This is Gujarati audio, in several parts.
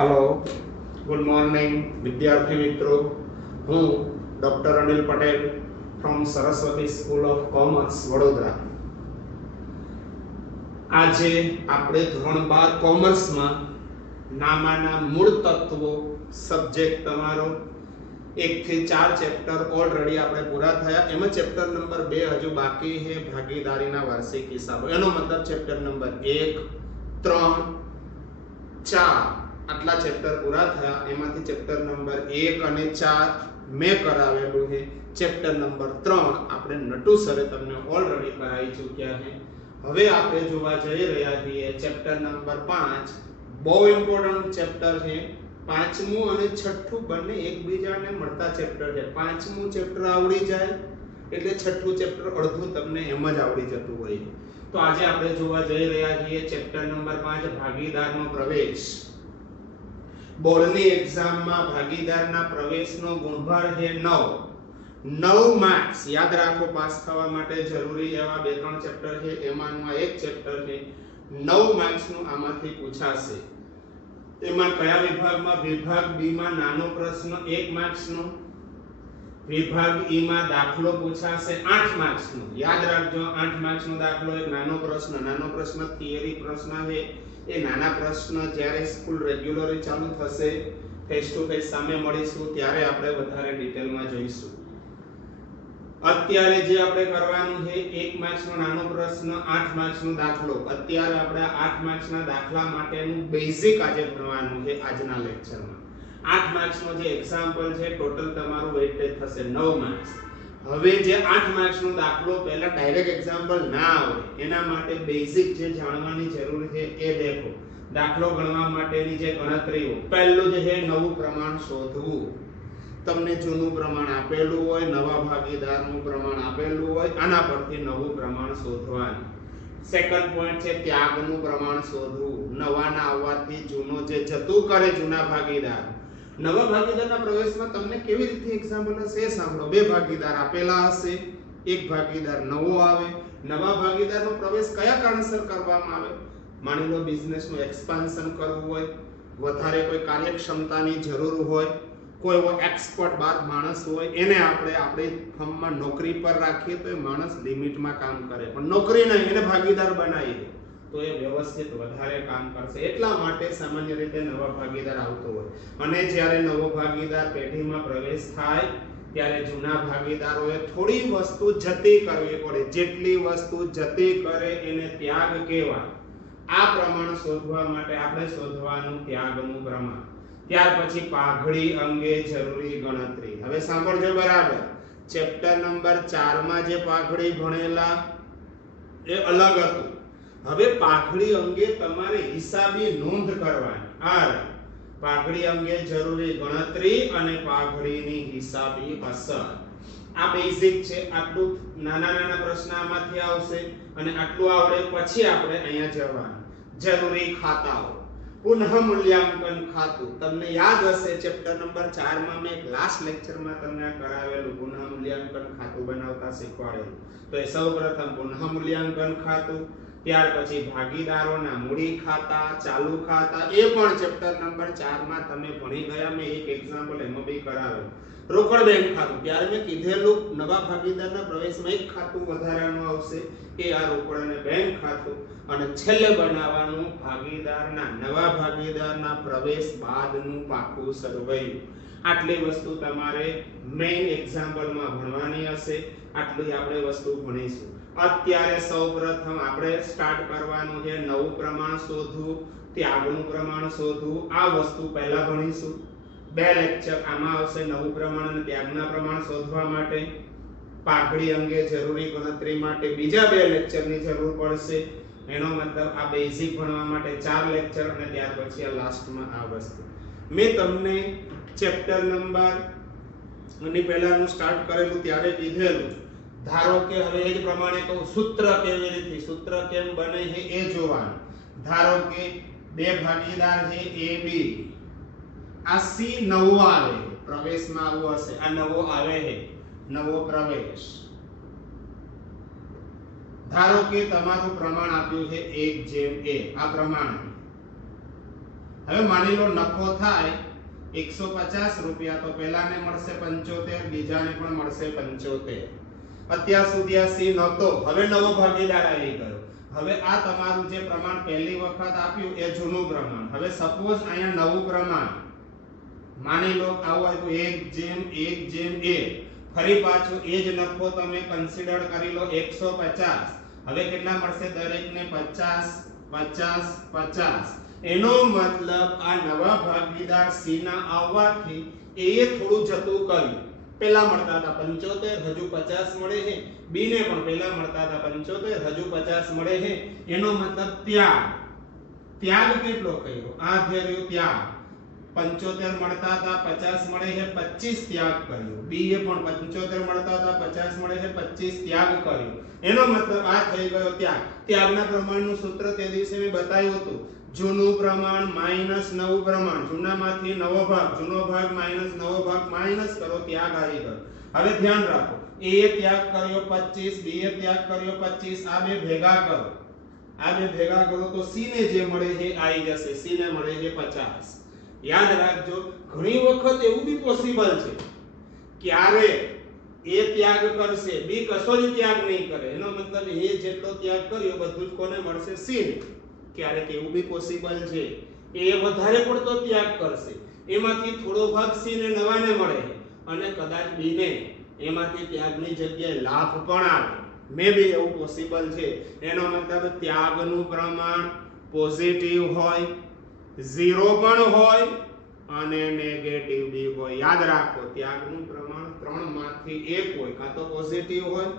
हेलो गुड मॉर्निंग विद्यार्थी मित्रों हूँ doctor Anil Patel from Saraswati school of commerce Vadodara. आज આપણે ધોરણ 12 કોમર્સમાં નામાના મૂળ તત્વો સબ્જેક્ટ તમારો 1 થી 4 ચેપ્ટર ઓલરેડી આપણે પૂરા થયા। એમાં ચેપ્ટર નંબર 2 હજુ બાકી છે, ભાગીદારીના વાર્ષિક હિસાબો। એનો મતલબ ચેપ્ટર નંબર 1 3 4 આટલા ચેપ્ટર પૂરા થયા। એમાંથી ચેપ્ટર નંબર 1 અને 4 મેં કરાવેલું છે। ચેપ્ટર નંબર 3 આપણે નટુ સરે તમને ઓલરેડી કરાવી ચૂક્યા છે। હવે આપણે જોવા જઈ રહ્યા છીએ ચેપ્ટર નંબર 5। બહુ ઇમ્પોર્ટન્ટ ચેપ્ટર છે। પાંચમું અને છઠ્ઠું બંને એકબીજાને મળતા ચેપ્ટર છે। પાંચમું ચેપ્ટર આવડી જાય એટલે છઠ્ઠું ચેપ્ટર અડધું તમને એમ જ આવડી જતું હોય છે। તો આજે આપણે જોવા જઈ રહ્યા છીએ ચેપ્ટર નંબર 5 ભાગીદારનો પ્રવેશ। બોર્ડની એક્ઝામમાં ભાગીદારના પ્રવેશનો ગુણભાર છે 9 માર્ક્સ યાદ રાખો। પાસ થવા માટે જરૂરી એવા બે ત્રણ ચેપ્ટર છે, એમાંનું આ એક ચેપ્ટર છે। 9 માર્ક્સનું આમાંથી પૂછાશે। એમાં કયા વિભાગમાં? વિભાગ બી માં નાનો પ્રશ્ન 1 માર્ક્સનો, વિભાગ ઈ માં દાખલો પૂછાશે 8 માર્ક્સનો। યાદ રાખજો 8 માર્ક્સનો દાખલો એક નાનો પ્રશ્ન થિયરી પ્રશ્ન છે। એ નાના પ્રશ્ન જ્યારે સ્કૂલ રેગ્યુલરી ચાલુ થશે, ફેસ ટુ ફેસ સામે મળીશું ત્યારે આપણે વધારે ડિટેલમાં જોઈશું। અત્યારે જે આપણે કરવાનું છે 1 માર્ક્સનો નાનો પ્રશ્ન 8 માર્ક્સનો દાખલો। અત્યારે આપણે 8 માર્ક્સના દાખલા માટેનું બેઝિક આજે ભણવાનું છે આજના લેક્ચરમાં। 8 માર્ક્સનો જે એક્ઝામ્પલ છે ટોટલ તમારું વેઇટેજ થશે 9 માર્ક્સ। હવે જે 8 માર્ક્સનો દાખલો પહેલા ડાયરેક્ટ એક્ઝામ્પલ ના આવડે એના માટે બેઝિક જે જાણવાની જરૂર છે એ દેખો। દાખલો ગણવા માટેની જે ગણતરીઓ, પહેલું જે છે નવું પ્રમાણ શોધવું। તમને જૂનું પ્રમાણ આપેલું હોય, નવા ભાગીદારનું પ્રમાણ આપેલું હોય, આના પરથી નવું પ્રમાણ શોધવાનું। સેકન્ડ પોઈન્ટ છે ત્યાગનું પ્રમાણ શોધવું। નવાના આવવાથી જૂનો જે જતું કરે જૂના ભાગીદાર, નવા ભાગીદારના પ્રવેશમાં તમને કેવી રીતે એક્ઝામ્પલ હશે એ સાંભળો। બે ભાગીદાર આપેલા હશે, એક ભાગીદાર નવો આવે। નવા ભાગીદારનો પ્રવેશ કયા કારણસર કરવામાં આવે? માની લો બિઝનેસનું એક્સપાન્શન કરવું હોય, વધારે કોઈ કાર્યક્ષમતાની જરૂર હોય, કોઈ એવો એક્સપર્ટ માણસ હોય, એને આપણે આપણી ફર્મમાં નોકરી પર રાખીએ તો એ માણસ લિમિટમાં કામ કરે, પણ નોકરી નહીં એને ભાગીદાર બનાવી દે તો એ વ્યવસ્થિત વધારે કામ કરશે। એટલા માટે સામાન્ય રીતે નવા ભાગીદાર આવતો હોય। અને જ્યારે નવો ભાગીદાર પેઢીમાં પ્રવેશ થાય ત્યારે જૂના ભાગીદારોએ થોડી વસ્તુ જતી કરવી પડે। જેટલી વસ્તુ જતી કરે એને ત્યાગ કહેવાય। આ પ્રમાણ શોધવા માટે આપણે શોધવાનું ત્યાગનું પ્રમાણ। ત્યાર પછી પાઘડી અંગે જરૂરી ગણતરી। હવે સાંભળજો બરાબર, ચેપ્ટર નંબર 4 માં જે પાઘડી ભણેલા એ અલગ હતું। હવે પાઘડી અંગે તમારે હિસાબી નોંધ કરવાની। આ પાઘડી અંગે જરૂરી ગણતરી અને પાઘડીની હિસાબી અસર। આ બેઝિક છે। આટલું નાના પ્રશ્ન આમાંથી આવશે અને આટલું આવડે પછી આપણે અહીંયા જવાનું। જરૂરી ખાતાઓ, પુનઃ મૂલ્યાંકન ખાતું। તમને યાદ હશે ચેપ્ટર નંબર 4 માં મેં લાસ્ટ લેક્ચરમાં તમને કરાવેલું પુનઃ મૂલ્યાંકન ખાતું બનાવતા શીખવાડેલું। તો એ સૌપ્રથમ પુનઃ મૂલ્યાંકન ખાતું, ત્યાર પછી ભાગીદારોના મૂડી ખાતા, ચાલુ ખાતા, એ પણ ચેપ્ટર નંબર 4 માં તમે ભણી ગયા। મેં એક એક્ઝામ્પલ એમાં બી કરાવેલું। રોકડ બેંક ખાતું, ત્યારે મેં કીધેલું નવા ભાગીદારના પ્રવેશમાં એક ખાતું વધારાનું આવશે કે આ રોકડ અને બેંક ખાતું। અને છેલ્લે બનાવવાનું ભાગીદારના નવા ભાગીદારના પ્રવેશ બાદનું પાકું સરવૈયું। આટલી વસ્તુ તમારે મેઇન એક્ઝામ્પલમાં ભણવાની હશે। આટલી આપણે વસ્તુ ભણીશું। અત્યારે સૌપ્રથમ આપણે સ્ટાર્ટ કરવાનું છે નવું પ્રમાણ શોધવું, ત્યાગનું પ્રમાણ શોધવું। આ વસ્તુ પહેલા ભણીશું। બે લેક્ચર આમાં આવશે નવું પ્રમાણ અને ત્યાગના પ્રમાણ શોધવા માટે। પાઘડી અંગે જરૂરી ગણતરી માટે બીજા બે લેક્ચરની જરૂર પડશે। એનો મતલબ આ બેઝિક ભણવા માટે 4 લેક્ચર અને ત્યાર પછી આ લાસ્ટમાં આ વસ્તુ। મેં તમને ચેપ્ટર નંબર ની પહેલાનું સ્ટાર્ટ કરેલું ત્યારે કીધેલું। ધારો કે હવે એ જ પ્રમાણે કહું, સૂત્ર કેવી રીતે, સૂત્ર કેમ બને છે એ જોવાનું। ધારો કે બે ભાગીદાર છે એ બી, આ સી નવો આવે, પ્રવેશમાં આવું હશે, આ નવો આવે છે, નવો પ્રવેશ। ધારો કે તમારું પ્રમાણ આપ્યું છે 1:1 આ પ્રમાણ। હવે માની લો નફો થાય 150 રૂપિયા, તો પહેલાને મળશે 75, બીજાને પણ મળશે 75. અત્યાર સુધી આ સી નહોતો, હવે નવો ભાગીદાર આવી ગયો. હવે આ તમારું જે પ્રમાણ પહેલી વખત આપ્યું એ જૂનું પ્રમાણ. હવે સપોઝ અહીંયા નવું પ્રમાણ માની લો આવું આવ્યું 1:1:1. ફરી પાછું એ જ નફો તમે કન્સિડર કરી લો 150. હવે કેટલા મળશે દરેકને? 50 50 50. એનો મતલબ આ નવા ભાગીદાર સી ના આવવાથી એ થોડું જતું કર્યું. પહેલા મળતા હતા 75, હજુ 50 મળે છે. બી ને પણ પહેલા મળતા હતા 75, હજુ 50 મળે છે. એનો મતલબ ત્યાગ કેટલો કર્યો? આ ધ્યેય ત્યાગ 75 મળતા હતા 50 મળે છે, 25 ત્યાગ કર્યો. બી એ પણ 75 મળતા હતા 50 મળે છે, 25 ત્યાગ કર્યો. એનો મતલબ આ થઈ ગયો ત્યાગ. ત્યાગના પ્રમાણનું સૂત્ર તે દિવસે મેં બતાવ્યું હતું. જૂનું પ્રમાણ માઈનસ નવું પ્રમાણ. જૂનામાંથી નવો ભાગ, જૂનો ભાગ માઈનસ નવો ભાગ માઈનસ કરો, ત્યાગ આવી ગયો. હવે ધ્યાન રાખો, એ ત્યાગ કર્યો 25, બી એ ત્યાગ કર્યો 25. આ બે ભેગા કરો, આ બે ભેગા કરો તો સી ને જે મળે છે આવી જશે. સી ને મળે છે 50. યાદ રાખજો, ઘણી વખત એવું બી પોસિબલ છે ક્યારે એ ત્યાગ કરશે, બી કશો જ ત્યાગ નહીં કરે. એનો મતલબ એ જેટલો ત્યાગ કર્યો બધું જ કોને મળશે? સી ને. ક્યારેક એવું બી પોસિબલ છે એ વધારે પડતો ત્યાગ કરશે, એમાંથી થોડો ભાગ સી ને નવાને મળે, અને કદાચ બી ને એમાંથી ત્યાગની જગ્યાએ લાભ પણ આવે. મે બી એવું પોસિબલ છે. એનો મતલબ ત્યાગનું પ્રમાણ પોઝિટિવ હોય, 0 પણ હોય અને નેગેટિવ બી હોય. યાદ રાખો, ત્યાગનું પ્રમાણ 3 માંથી 1 હોય, કાં તો પોઝિટિવ હોય,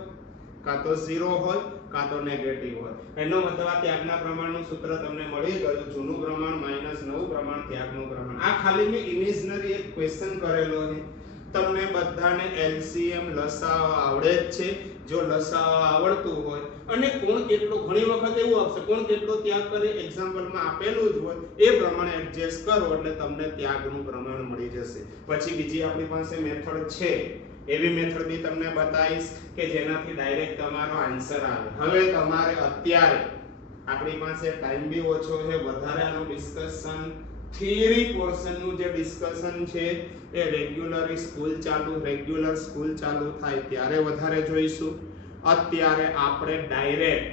કાં તો 0 હોય, કાં તો નેગેટિવ હોય. એનો મતલબ આ ત્યાગના પ્રમાણનું સૂત્ર તમને મળી ગયું. જૂનું પ્રમાણ માઈનસ નવું પ્રમાણ, ત્યાગનું પ્રમાણ. આ ખાલી મેં ઇમેજનરી એક ક્વેશ્ચન કરેલો છે. તમને બધાને એલસીએમ લસાઅ આવડે જ છે. જો લસાઅ આવડતું હોય અને કોણ કેટલો, ઘણી વખત એવું આવશે કોણ કેટલો ત્યાગ કરે એક્ઝામ્પલમાં આપેલું જ હોય, એ પ્રમાણે એડજસ્ટ કરો એટલે તમને ત્યાગનું પ્રમાણ મળી જશે. પછી બીજી આપણી પાસે મેથડ છે, એવી મેથડ બી તમને બતાવીશ કે જેનાથી ડાયરેક્ટ તમારો આન્સર આવે. હવે તમારે અત્યારે આપણી પાસે ટાઈમ બી ઓછો છે, વધારે આનું ડિસ્કશન થિયરી પોર્શનનું જે ડિસ્કશન છે એ રેગ્યુલર સ્કૂલ ચાલુ થાય ત્યારે વધારે જોઈશું. અત્યારે આપણે ડાયરેક્ટ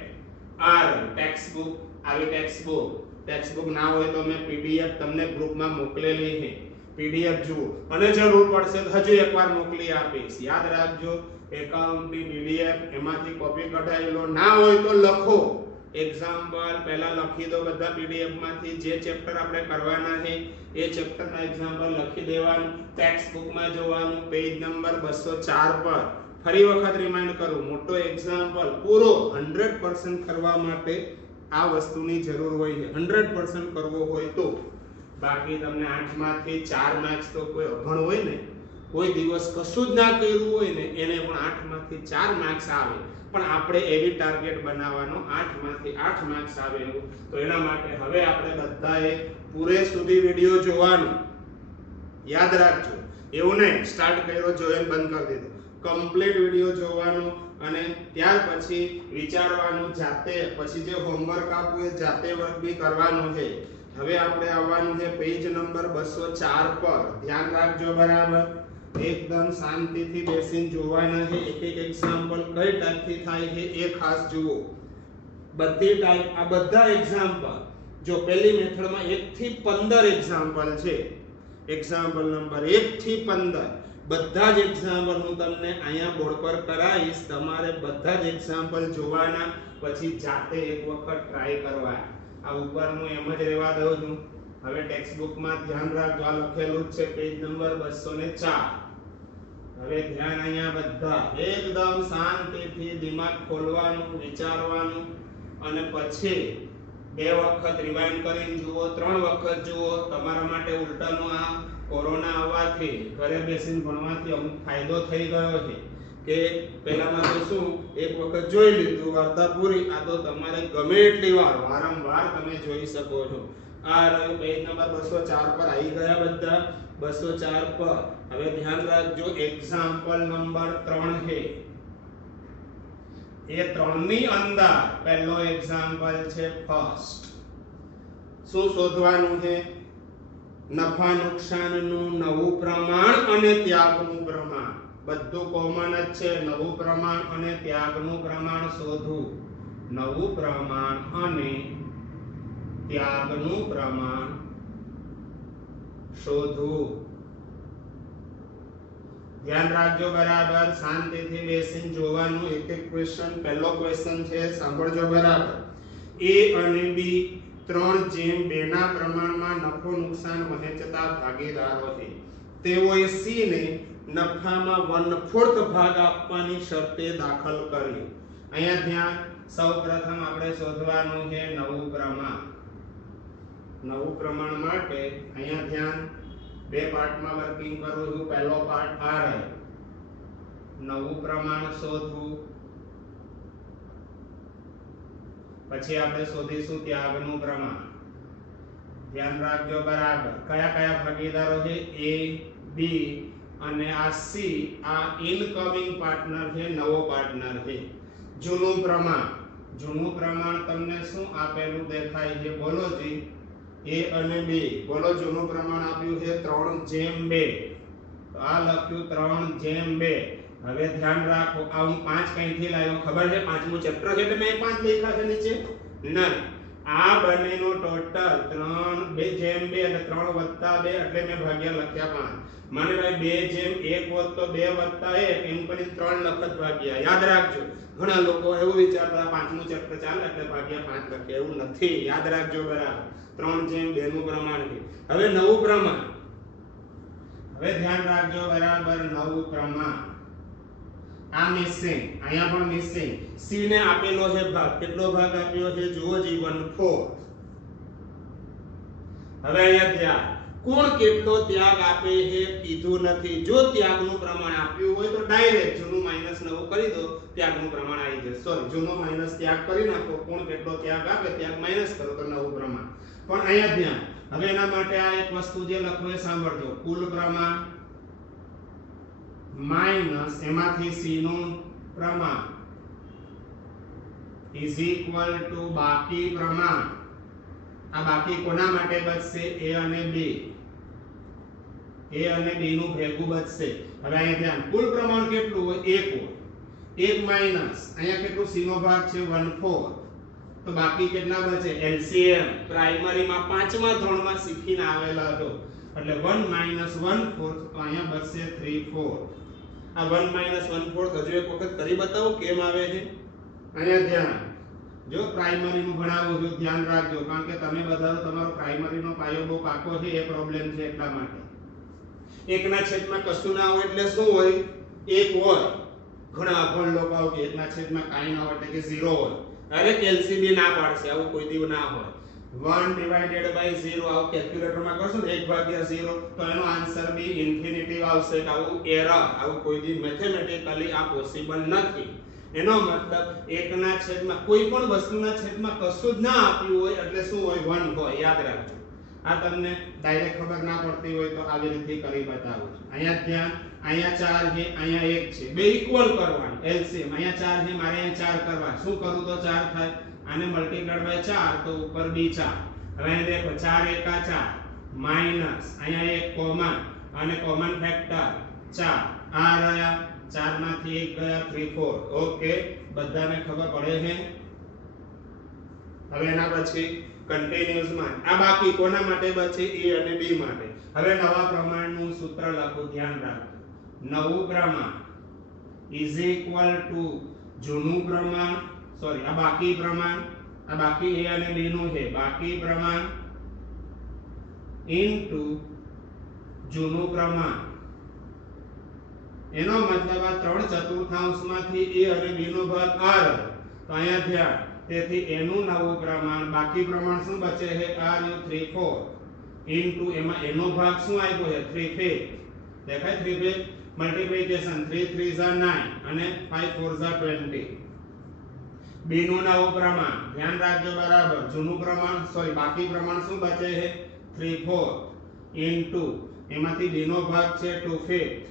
ટેક્સ્ટબુક, આવી ટેક્સ્ટબુક ના હોય તો મેં પીડીએફ તમને ગ્રુપમાં મોકલેલી છે, પીડીએફ જુઓ અને જરૂર પડશે તો હજુ એકવાર મોકલી આપીશ. યાદ રાખજો, એકાઉન્ટની પીડીએફ એમાંથી કોપી કઢાવી લો, ના હોય તો લખો. એક્ઝામ્પલ પહેલા લખી દો બધા પીડીએફ માંથી, જે ચેપ્ટર આપણે કરવાના છે એ ચેપ્ટરના એક્ઝામ્પલ લખી દેવાનું, ટેક્સ્ટ બુકમાં જોવાનું, પેજ નંબર 204 પર. ફરી વખત રિમાઇન્ડ કરું, મોટો એક્ઝામ્પલ પૂરો 100% કરવા માટે આ વસ્તુની જરૂર હોય છે, 100% કરવો હોય તો. બાકી તમને 8 માંથી 4 માર્ક્સ તો કોઈ અભણ હોય ને, કોઈ દિવસ કશું જ ના કર્યું હોય ને, એને પણ 8 માંથી 4 માર્ક્સ આવે. પણ આપણે એવી ટાર્ગેટ બનાવવાનો 8 માંથી 8 માર્ક્સ આવે એવું. તો એના માટે હવે આપણે બધાએ પૂરે સુધી વિડિયો જોવાનો. યાદ રાખજો, એવું નહીં સ્ટાર્ટ કર્યો જોઈને બંધ કરી દીધો. કમ્પ્લીટ વિડિયો જોવાનો અને ત્યાર પછી વિચારવાનું જાતે. પછી જે હોમવર્ક આપવું એ જાતે વર્ક બી કરવાનું છે. હવે આપણે આવવાનું છે પેજ નંબર 204 પર. ધ્યાન રાખજો બરાબર, એકદમ શાંતિથી બેસીને જોવાના છે. એક એક એક્ઝામ્પલ કઈ ટાઈપથી થાય છે એ ખાસ જુઓ. બધી ટાઈપ, આ બધા એક્ઝામ્પલ જો પહેલી મેથડમાં 1 થી 15 એક્ઝામ્પલ છે. એક્ઝામ્પલ નંબર 1 થી 15 બધા જ એક્ઝામ્પલ હું તમને અહીંયા બોર્ડ પર કરાવીશ. તમારે બધા જ એક્ઝામ્પલ જોવાના, પછી જાતે એક વખત ટ્રાય કરવા. આ ઉપરનું એમ જ રહેવા દઉં છું. હવે ટેક્સ્ટ બુકમાં ધ્યાન રાખજો, આ લખેલું જ છે પેજ નંબર 204. હવે ધ્યાન અહીંયા બધા એકદમ શાંતિથી દિમાગ ખોલવાનું, વિચારવાનું અને પછી 2 વખત રિવાઇન્ડ કરીને જુઓ, 3 વખત જુઓ. તમારા માટે ઉલટાનું આ કોરોના આવવાથી ઘરે બેસીને ભણવાથી અમુક ફાયદો થઈ ગયો છે કે પહેલામાં તો શું એક વખત જોઈ લીધું વાર્તા પૂરી. આ તો તમારે ગમે એટલી વાર વારંવાર તમે જોઈ શકો છો. આ રહ્યું પેજ નંબર 204 પર આવી ગયા બધા. 204 પર હવે ધ્યાન રાખજો, એક્ઝામ્પલ નંબર 3 છે. એ 3 ની અંદર પહેલો એક્ઝામ્પલ છે ફર્સ્ટ. શું શોધવાનું છે? નફા નુકસાનનું નવું પ્રમાણ અને ત્યાગનું પ્રમાણ બધું કોમન જ છે. નવું પ્રમાણ અને ત્યાગનું પ્રમાણ શોધવું. નવું પ્રમાણ અને ત્યાગનું પ્રમાણ શોધવું. ધ્યાન રાખજો બરાબર, શાંતિથી બેસીને જોવાનું. એક એક ક્વેશ્ચન. પહેલો ક્વેશ્ચન છે, સાંભળજો બરાબર. A અને B 3/2 ના પ્રમાણમાં નફો નુકસાન વહેંચતા ભાગીદારો છે. તેઓએ C ને નફામાં 1/4 ભાગ આપવાની શરતે દાખલ કરી. અહીંયા ધ્યાન, સૌપ્રથમ આપણે શોધવાનું છે નવું પ્રમાણ. નવું પ્રમાણ માટે અહીંયા ધ્યાન, બે પાર્ટમાં વર્કિંગ કરું છું. પહેલો પાર્ટ આ રહ્યો, નવું પ્રમાણ શોધવું. પછી આપણે શોધીશું ત્યાગનું પ્રમાણ. ધ્યાન રાખજો બરાબર. કયા કયા ભાગીદારો છે? A, B અને આ C. આ ઇનકમિંગ પાર્ટનર છે, નવો પાર્ટનર છે. જૂનું પ્રમાણ. જૂનું પ્રમાણ તમને શું આપેલું દેખાય છે? બોલો જી. A અને B. બોલો, જૂનું પ્રમાણ આપ્યું છે 3/2. તો આ લખ્યું 3/2. હવે ધ્યાન રાખો, આ હું 5 કઈથી લાવ્યો ખબર છે? પાંચમું ચેપ્ટર છે એટલે મેં 5 લખ્યા છે નીચે. નહીં, આ બંનેનો ટોટલ 3/2 એટલે 3 વત્તા 2 એટલે મેં ભાગ્યા લખ્યા 5. માને ભાઈ 2/1 હોત તો 2 વત્તા 1 એમ કરી 3 લખત ભાગ્યા. યાદ રાખજો, ઘણા લોકો એવું વિચારતા પાંચમું ચેપ્ટર ચાલે એટલે ભાગ્યા 5 લખે. એવું નથી, યાદ રાખજો બરાબર. 3/2 નું પ્રમાણ છે. હવે નવું પ્રમાણ. હવે ધ્યાન રાખજો બરાબર, નવું પ્રમાણ. આ મિસિંગ, અહીંયા પણ મિસિંગ. C ને આપેલો છે ભાગ. કેટલો ભાગ આપ્યો છે? જુઓ જી, 1/4. હવે અહીંયા ધ્યાન, કોણ કેટલો ત્યાગ આપે છે કીધું નથી. જો ત્યાગનું પ્રમાણ આપ્યું હોય તો ડાયરેક્ટ જૂનું માઈનસ નવું કરી દો, ત્યાગનું પ્રમાણ આવી જશે. સોરી, જૂનો માઈનસ ત્યાગ કરી નાખો, કોણ કેટલો ત્યાગ આપે ત્યાગ માઈનસ કરો તો નવું પ્રમાણ. પણ અહીંયા ધ્યાન, હવે એના માટે આ એક વસ્તુ જે લખવું એ સાંભળજો. કુલ પ્રમાણ માઈનસ એમાંથી C નું પ્રમાણ ઇઝ ઇક્વલ ટુ બાકી પ્રમાણ. આ બાકી કોના માટે બચશે? A અને B. A અને B નું ભેગું બચશે. હવે અહીંયા ધ્યાન, કુલ પ્રમાણ કેટલું હોય? 1 હોય. 1 માઈનસ અહીંયા કેટલું? C નો ભાગ છે 1/4. તો બાકી કેટલા બચે? LCM પ્રાઇમરીમાં 5મા ધોરણમાં શીખીને આવેલા હતો. એટલે 1 - 1/4 તો અહીંયા બચશે 3/4. આ 1 - 1/4 હજુ એક વખત કરી બતાવો કેમ આવે છે. અહીંયા ધ્યાન, જો પ્રાઇમરી નું ભણાવું છું, ધ્યાન રાખજો, કારણ કે તમે બધા તમારો પ્રાઇમરી નો પાયો બહુ પાકો છે, એ પ્રોબ્લેમ છે એટલા માટે. 1/છેદમાં કશું ના હોય એટલે શું હોય? 1 હોય. ઘણા અભણ લોકો આવું કે 1/છેદમાં કાઈ ના હોય એટલે કે 0 હોય. અરે LCB ના પાડશે, આવું કોઈ દી ના હોય. 1/0 આવું કેલ્ક્યુલેટરમાં કરશો ને 1/0 તો એનો આન્સર બી ઇન્ફિનિટિવ આવશે. આવું એરર, આવું કોઈ દી મેથેમેટિકલી આ પોસિબલ નથી. એનો મતલબ 1/છેદમાં કોઈ પણ વસ્તુના છેદમાં કશું જ ના આપ્યું હોય એટલે શું હોય? 1 હોય. યાદ રાખજો. આ તમને ડાયરેક્ટ ખબર ના પડતી હોય તો આવી રીતે કરી બતાવું છું. અહીંયા ધ્યાન, અહીંયા 4 છે, અહીંયા 1 છે, બે ઇક્વલ કરવાનું. LCM અહીંયા 4 છે, મારે અહીંયા 4 કરવા. શું કરું તો 4 થાય? આને મલ્ટીપ્લાઈડ બાય 4 તો ઉપર બી 4. હવે અહીં દેખો 4 × 4 માઈનસ અહીંયા 1 કોમન અને કોમન ફેક્ટર 4. આ રહ્યા 4 માંથી 1 ગયા 3/4. ઓકે, બધાને ખબર પડે છે. હવે એના પછી કન્ટિન્યુઅસ માં આ બાકી કોના માટે બચે? A અને B માટે. હવે નવા પ્રમાણનું સૂત્ર લખો, ધ્યાન રાખો. નવું પ્રમાણ ઇઝ ઇક્વલ ટુ જૂનું પ્રમાણ, સોરી આ બાકી પ્રમાણ, આ બાકી A અને B નું છે, બાકી પ્રમાણ ઇન્ટુ જૂનું પ્રમાણ. એનો મતલબ આ 3/4 માંથી A અને B નો ભાગ R. તો અહીંયા ધ્યાન, તેથી એનું નવું પ્રમાણ, બાકી પ્રમાણ શું બચે છે? R 3/4 ઇન્ટુ એમાં એનો ભાગ શું આવ્યો છે? 3/5. દેખાય 3/5? મલ્ટીપ્લિકેશન 3 × 3 = 9 અને 5 × 4 = 20. B નું નવું પ્રમાણ ધ્યાન રાખજો બરાબર. જૂનું પ્રમાણ, સોરી બાકી પ્રમાણ શું બચે છે? 3/4 ઇન્ટુ એમાંથી B નો ભાગ છે 2/5.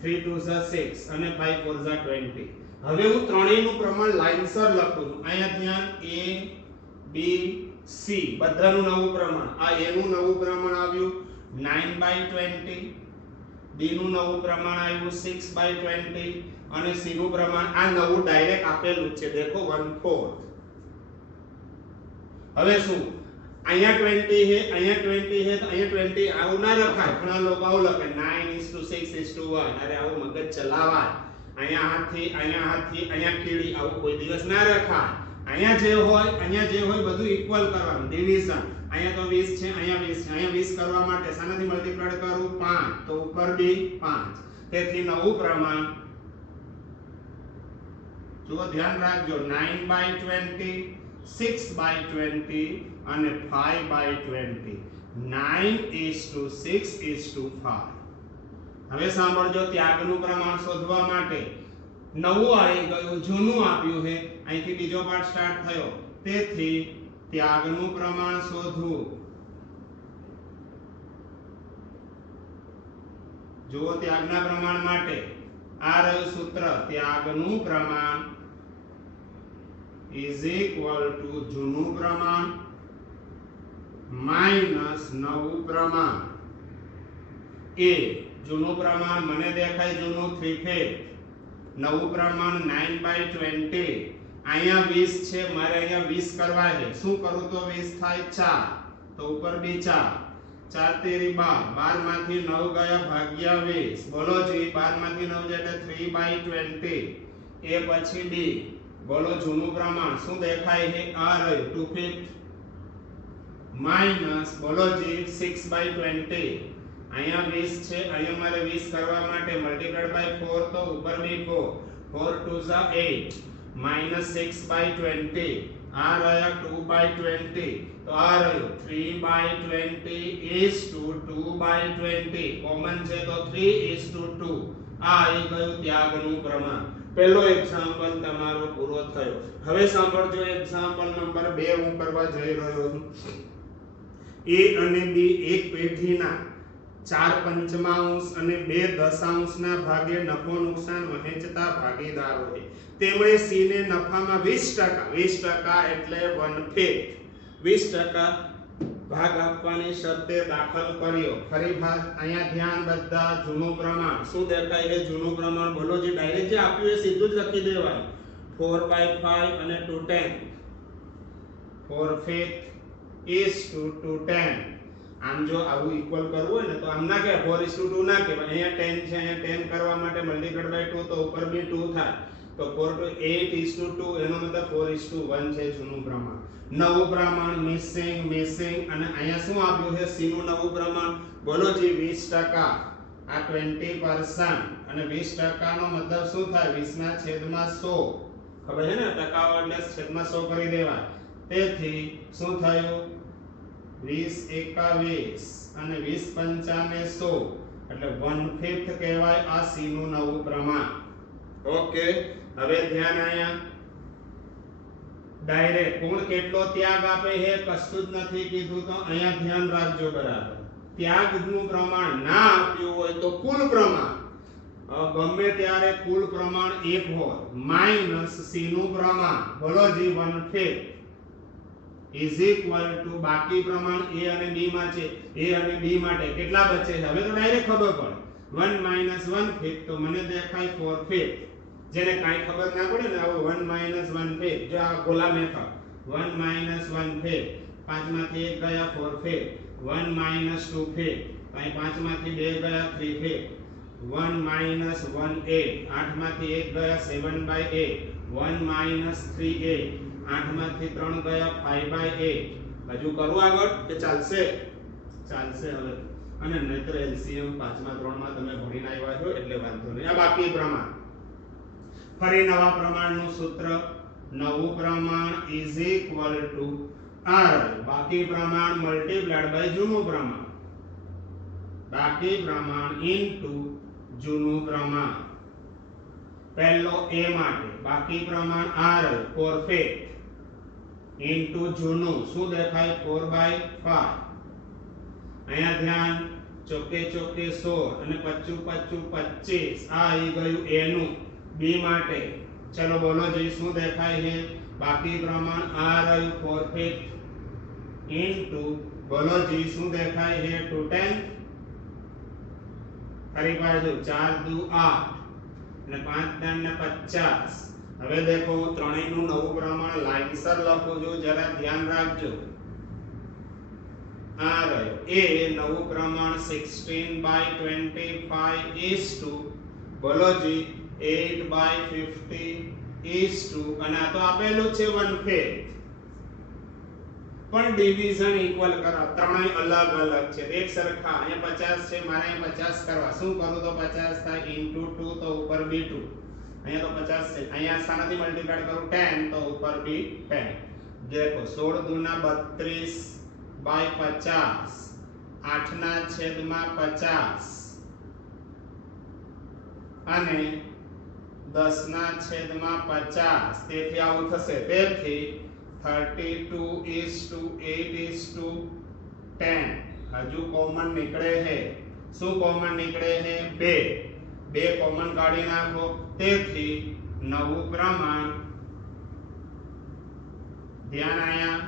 3 × 2 = 6 અને 5 × 4 = 20. હવે હું ત્રણેયનું પ્રમાણ લાઈનસર લખું છું. અહીંયા ધ્યાન, A B સી બધાનું નવું પ્રમાણ આ એ નું નવું પ્રમાણ આવ્યું 9/20 બી નું નવું પ્રમાણ આવ્યું 6/20 અને સી નું પ્રમાણ આ નવું ડાયરેક્ટ આપેલું છે દેખો 1/4 હવે શું અહીંયા 20 છે અહીંયા 20 છે તો અહીંયા 20 આવું ના લખાય ઘણા લોકો આવું લખે 9:6:1 અરે આવું મગજ ચલાવાય અહીંયા હાથથી અહીંયા કીડી આવું કોઈ દિવસ ના રખાય અહીંયા જે હોય બધું ઇક્વલ કરવાનું ડિવિઝન અહીંયા તો 20 છે અહીંયા 20 છે અહીંયા 20 કરવા માટે શાનાથી મલ્ટીપ્લાય કરું 5 તો ઉપર બી 5 તેથી નવું પ્રમાણ જો ધ્યાન રાખજો 9/20 6/20 અને 5/20 9:6:5 હવે સાંભળજો ત્યાગનું પ્રમાણ શોધવા માટે નવું આવી ગયું જૂનું આપ્યું છે અહીંથી બીજો પાર્ટ સ્ટાર્ટ થયો તેથી ત્યાગનું પ્રમાણ શોધવું જુઓ ત્યાગના પ્રમાણ માટે આ રહ્યું સૂત્ર ત્યાગનું પ્રમાણ is equal to જૂનું પ્રમાણ માઈનસ નવું પ્રમાણ એ જૂનું પ્રમાણ મને દેખાય જૂનું 3/5 નવું પ્રમાણ 9/20 અહીંયા 20 છે મારે અહીંયા 20 કરવા છે શું કરું તો 20 થાય 4 તો ઉપર બી 4 4 તેરી 12 માંથી 9 ગયા ભાગ્યા 20 બોલો જી 12 માંથી 9 જાય એટલે 3/20 એ પછી ડી બોલો જૂનું પ્રમાણ શું દેખાય છે આ રહ્યું 2/5 માઈનસ બોલો જી 6/20 અહીંયા 20 છે અહીંયા મારે 20 કરવા માટે મલ્ટીપ્લાઈડ બાય 4 તો ઉપર બી 4 2 8 minus 6/20 આ રહ્યા 2/20 તો આ રહ્યું 3/20 is to 2/20 કોમન છે તો 3:2 આ આવી ગયું ત્યાગનું પ્રમાણ પહેલો એક્ઝામ્પલ તમારો પૂરો થયો હવે સાંભળજો એક્ઝામ્પલ નંબર 2 હું કરવા જઈ રહ્યો છું a અને b એક પેઢીના 4/5 અને 2/10 ના ભાગે નફો નુકસાન વહેંચતા ભાગીદારો છે તેમણે સી ને નફામાં 20% એટલે 1/5 20% ભાગ આપવાની શરતે દાખલ કર્યો ફરી ભાગ અહીંયા ધ્યાન બધા જૂનું પ્રમાણ શું દેખાય છે જૂનું પ્રમાણ બોલો જે ડાયરેક્ટ જે આપ્યું એ સીધું જ લખી દેવાય 4/5 અને 2/10 4/5 is to 2/10 આમ જો આવું ઇક્વલ કરવું હોય ને તો આમ ના કે 4:2 ના કે અહીંયા 10 છે અહીંયા 10 કરવા માટે મલ્ટીપ્લાઈડ બાય 2 તો ઉપર બી 2 થાય તો 4 to 8:2 એનો મતલબ 4:1 છે જૂનું પ્રમાણ નવું પ્રમાણ મિસિંગ અને અહીંયા શું આપ્યું છે સી નું નવું પ્રમાણ બોલો જી 20% આ 20% અને 20% નો મતલબ શું થાય 20 ના છેદમાં 100 ખબર છે ને ટકાઓ એટલે છેદમાં 100 કરી દેવાય તેથી શું થયું 20 21 અને 20 95 100 એટલે 1/5 કહેવાય આ સી નું નવું પ્રમાણ ઓકે હવે ધ્યાન આયા ડાયરેક્ટ કોણ કેટલો ત્યાગ આપે છે કશું જ નથી કીધું તો અહીંયા ધ્યાન રાખજો બરાબર ત્યાગનું પ્રમાણ ના આપ્યું હોય તો કુલ પ્રમાણ ગમે ત્યારે કુલ પ્રમાણ 1 હોય માઈનસ સી નું પ્રમાણ બોલો જી 1/5 is equal to બાકી પ્રમાણ a અને b માં છે a અને b માટે કેટલા બચે છે હવે તો ડાયરેક્ટ ખબર પડે 1 - 1/5 તો મને દેખાય 4/5 જેને કાઈ ખબર ના પડે ને આવો 1 - 1/5 જો આ ગોલા મેથડ 1 - 1/5 5 માંથી 1 ગયા 4/5 1 - 2/5 અહીં 5 માંથી 2 ગયા 3/5 1 - 1/8 8 માંથી 1 ગયા 7/8 1 - 3/8 8 માંથી 3 ગયા 5/8 હજુ કરું આગળ કે ચાલશે હવે અને નહીતર એલસીએમ 5 માં 3 માં તમે ભણીને આવ્યા છો એટલે વાંધો નહીં આ બાકી પ્રમાણ ફરી નવા પ્રમાણનું સૂત્ર નવું પ્રમાણ is equal to r બાકી પ્રમાણ મલ્ટીપ્લાઈડ બાય જૂનું પ્રમાણ બાકી પ્રમાણ ઇન્ટુ જૂનું પ્રમાણ પહેલો a માટે બાકી પ્રમાણ r 4/5 ઇન્ટુ જૂનું શું દેખાય 4/5 અહીંયા ધ્યાન ચોકે 16 અને 25 25 આ આવી ગયું a નું b માટે ચલો બોલો જી શું દેખાય છે બાકી પ્રમાણ આ રહ્યું 4/5 ઇન્ટુ બોલો જી શું દેખાય છે 210 ફરી પાછું 4 દુ 8 અને 5 દાન ને 50 હવે દેખો હું ત્રણેયનું નવું પ્રમાણ લાઈનસર લખું છું જરા ધ્યાન રાખજો આ રહ્યો એ નવું પ્રમાણ 16/25 is to બોલો જી 8/50 is to અને આ તો આપેલું છે 1/5 પણ ડિવિઝન ઇક્વલ કરો ત્રણેય અલગ અલગ છે એક સરખા અહીંયા 50 છે મારે અહીંયા 50 કરવા શું કરું તો 50 થાય ઇન્ટુ 2 તો ઉપર બી 2 અહીંયા તો 50 છે અહીંયા શાનાથી મલ્ટીપ્લાય કરું 10 તો ઉપર બી 10 દેખો 16 દુના 32/50 8 ના છેદમાં 50 અને 10 ના છેદમાં 50 તેથી આવું થશે તેથી 32 is to 8 is to 10 હજુ કોમન નીકળે છે શું કોમન નીકળે છે 2 કોમન કાઢી નાખો તેથી નવું પ્રમાણ ધ્યાન આયા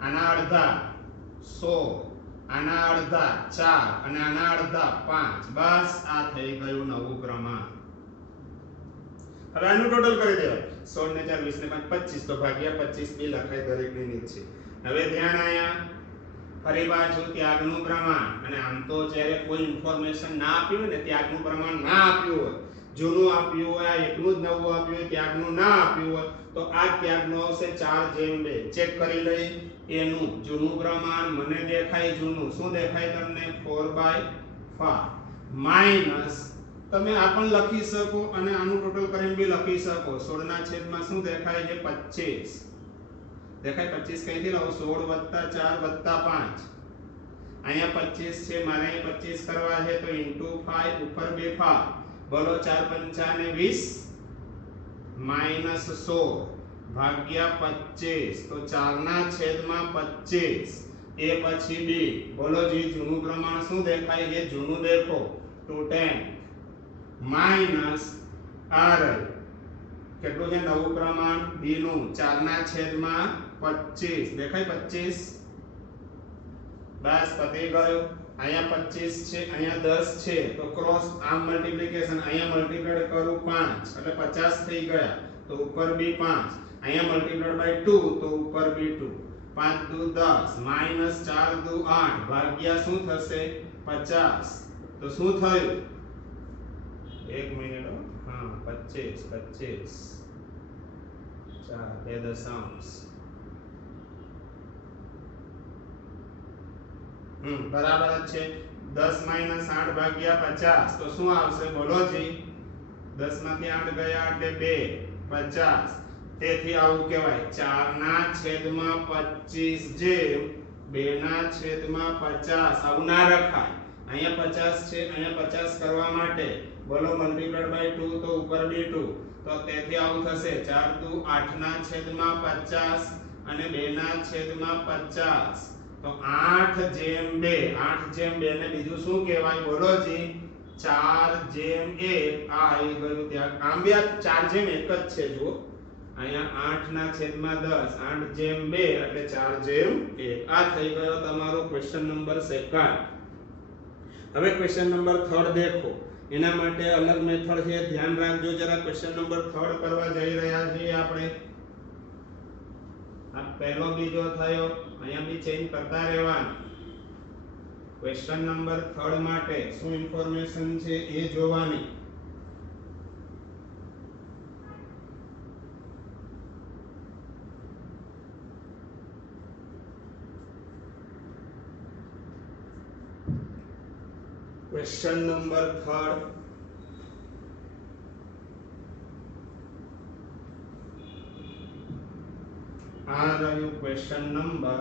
આના અડધા 16 આના અડધા 4 અને આના અડધા 5 બસ આ થઈ ગયું નવું પ્રમાણ હવે આનું ટોટલ કરી દેવાય 16 ને 4 20 ને 5 25 તો ભાગ્યા 25 બી લખાય દરેક ની નીચે હવે ધ્યાન આયા ફરી પાછું ત્યાગનું પ્રમાણ અને આમ તો જ્યારે કોઈ ઇન્ફોર્મેશન ના આપ્યું હોય ને ત્યાગનું પ્રમાણ ના આપ્યું હોય જૂનું આપ્યું હોય આ એકનું જ નવું આપ્યું હોય ત્યાગનું ના આપ્યું હોય તો આ ત્યાગનો આવશે 4/2 ચેક કરી લઈ એનું જૂનું પ્રમાણ મને દેખાય જૂનું શું દેખાય તમને 4/5 માઈનસ તમે આ પણ લખી શકો અને આનું ટોટલ કરીને બી લખી શકો 16 ના છેદમાં શું દેખાય છે 25 દેખાય 25 કઈથી લાવો 16 + 4 + 5 અહીંયા 25 છે મારે અહીં 25 કરવા છે તો * 5 ઉપર 2 5 બોલો 4 5 ને 20 -16 ભાગ્યા 25 તો 4 ના છેદમાં 25 એ પછી b બોલો જી જૂનું પ્રમાણ શું દેખાય છે જૂનું દેખો 210 માઈનસ r કેટલું છે નવું પ્રમાણ b નું 4 ના છેદમાં 25 દેખાય 25 બસ પતી ગયું અહીંયા 25 છે અહીંયા 10 છે તો ક્રોસ આમ મલ્ટીપ્લિકેશન અહીંયા મલ્ટીપ્લાય કરું 5 એટલે 50 થઈ ગયા તો ઉપર b 5 અહીંયા મલ્ટીપ્લાય બાય 2 તો ઉપર b 2 5 દુ 10 માઈનસ 4 દુ 8 ભાગ્યા શું થશે 50 તો શું થયું एक मिनट हाँ 25 4 2 दशांश बराबर है 10 - 8 भाग्या 50 तो શું આવશે બોલો જી 10 માંથી 8 ગયા એટલે 2 50 તેથી આવું કહેવાય 4 ના છેદમાં 25 જેમ 2 ના છેદમાં 50 આવું ના રખાય અહીંયા 50 છે અહીંયા 50 કરવા માટે બોલો મલ્ટીપ્લાઈડ બાય 2 તો ઉપર બી 2 તો તેથી આવું થશે 4 દુ 8 ના છેદમાં 50 અને 2 ના છેદમાં 50 તો 8/2 8/2 ને બીજું શું કહેવાય બોલો જી 4/1 આ આવી ગયું ત્યાં આમ બી આ 4/1 જ છે જુઓ અહીંયા 8 ના છેદમાં 10 8/2 એટલે 4/1 આ થઈ ગયો તમારો ક્વેશ્ચન નંબર 2 હવે ક્વેશ્ચન નંબર 3 દેખો એના માટે અલગ મેથડ છે ધ્યાન રાખજો જરા ક્વેશ્ચન નંબર 3 કરવા જઈ રહ્યા છીએ આપણે આ પહેલો બીજો થયો અહીંયા બી ચેન્જ કરતા રહેવાનું ક્વેશ્ચન નંબર 3 માટે શું ઇન્ફોર્મેશન છે એ જોવાની क्वेश्चन नंबर 3 आ રહ્યું क्वेश्चन नंबर